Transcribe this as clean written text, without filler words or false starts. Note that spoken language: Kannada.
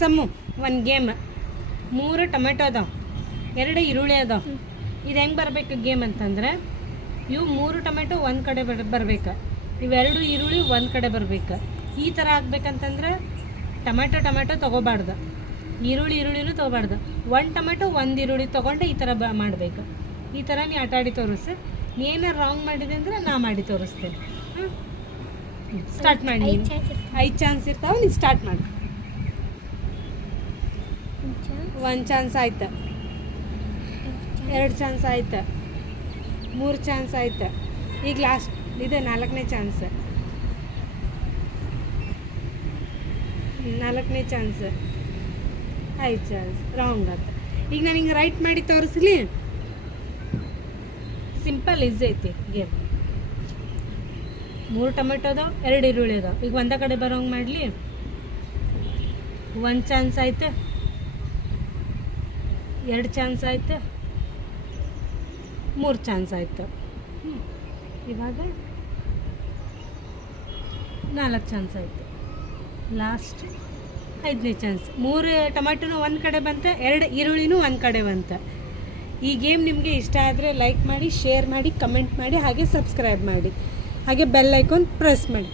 ಸಮ್ಮು ಒಂದು ಗೇಮ್ 3 ಟೊಮೆಟೊ ಅದಾವೆ 2 ಈರುಳ್ಳಿ ಅದಾವೆ. ಇದು ಹೆಂಗೆ ಬರಬೇಕು ಗೇಮ್ ಅಂತಂದರೆ ಇವು 3 ಟೊಮೆಟೊ ಒಂದು ಕಡೆ ಬರಬೇಕು, ಇವೆರಡು ಈರುಳ್ಳಿ ಒಂದು ಕಡೆ ಬರಬೇಕು. ಈ ಥರ ಆಗ್ಬೇಕಂತಂದ್ರೆ ಟೊಮೆಟೊ ತೊಗೋಬಾರ್ದು, ಈರುಳ್ಳಿನೂ ತೊಗೋಬಾರ್ದು. 1 ಟೊಮೆಟೊ 1 ಈರುಳ್ಳಿ ತೊಗೊಂಡು ಈ ಥರ ಮಾಡಬೇಕು. ಈ ಥರ ನೀ ಆಟ ಆಡಿ ತೋರಿಸು. ನೀ ಏನಾರು ರಾಂಗ್ ಮಾಡಿದೆ ಅಂದರೆ ನಾ ಮಾಡಿ ತೋರಿಸ್ತೇನೆ. ಸ್ಟಾರ್ಟ್ ಮಾಡಿ. 5 ಚಾನ್ಸ್ ಇರ್ತಾವೆ, ನೀನು ಸ್ಟಾರ್ಟ್ ಮಾಡಿ. 1 ಚಾನ್ಸ್ ಆಯ್ತು, 2 ಚಾನ್ಸ್ ಆಯ್ತು, 3 ಚಾನ್ಸ್ ಆಯ್ತು. ಈಗ ಲಾಸ್ಟ್ ಇದೆ 4ನೇ ಚಾನ್ಸ್. 4ನೇ ಚಾನ್ಸ್ 5 ಚಾನ್ಸ್ ರಾಂಗ್ ಆಯ್ತು. ಈಗ ನಾನು ಹಿಂಗೆ ರೈಟ್ ಮಾಡಿ ತೋರಿಸ್ಲಿ. ಸಿಂಪಲ್ ಈಸಿ ಐತಿ ಗೇಮ್. 3 ಟೊಮೆಟೊ ಅದಾವೆ, 2 ಈರುಳ್ಳಿ ಅದಾವೆ. ಈಗ ಒಂದೇ ಕಡೆ ಬರೋಂಗೆ ಮಾಡಲಿ. 1 ಚಾನ್ಸ್ ಆಯ್ತು, 2 ಚಾನ್ಸ್ ಆಯ್ತು, 3 ಚಾನ್ಸ್ ಆಯ್ತು. ಇವಾಗ 4 ಚಾನ್ಸ್ ಆಯಿತು. ಲಾಸ್ಟ್ 5ನೇ ಚಾನ್ಸ್. 3 ಟೊಮೆಟೊನೂ ಒಂದು ಕಡೆ ಬಂತು, 2 ಈರುಳ್ಳಿನೂ ಒಂದು ಕಡೆ ಬಂತು. ಈ ಗೇಮ್ ನಿಮಗೆ ಇಷ್ಟ ಆದರೆ ಲೈಕ್ ಮಾಡಿ, ಶೇರ್ ಮಾಡಿ, ಕಮೆಂಟ್ ಮಾಡಿ, ಹಾಗೆ ಸಬ್ಸ್ಕ್ರೈಬ್ ಮಾಡಿ, ಹಾಗೆ ಬೆಲ್ ಐಕಾನ್ ಪ್ರೆಸ್ ಮಾಡಿ.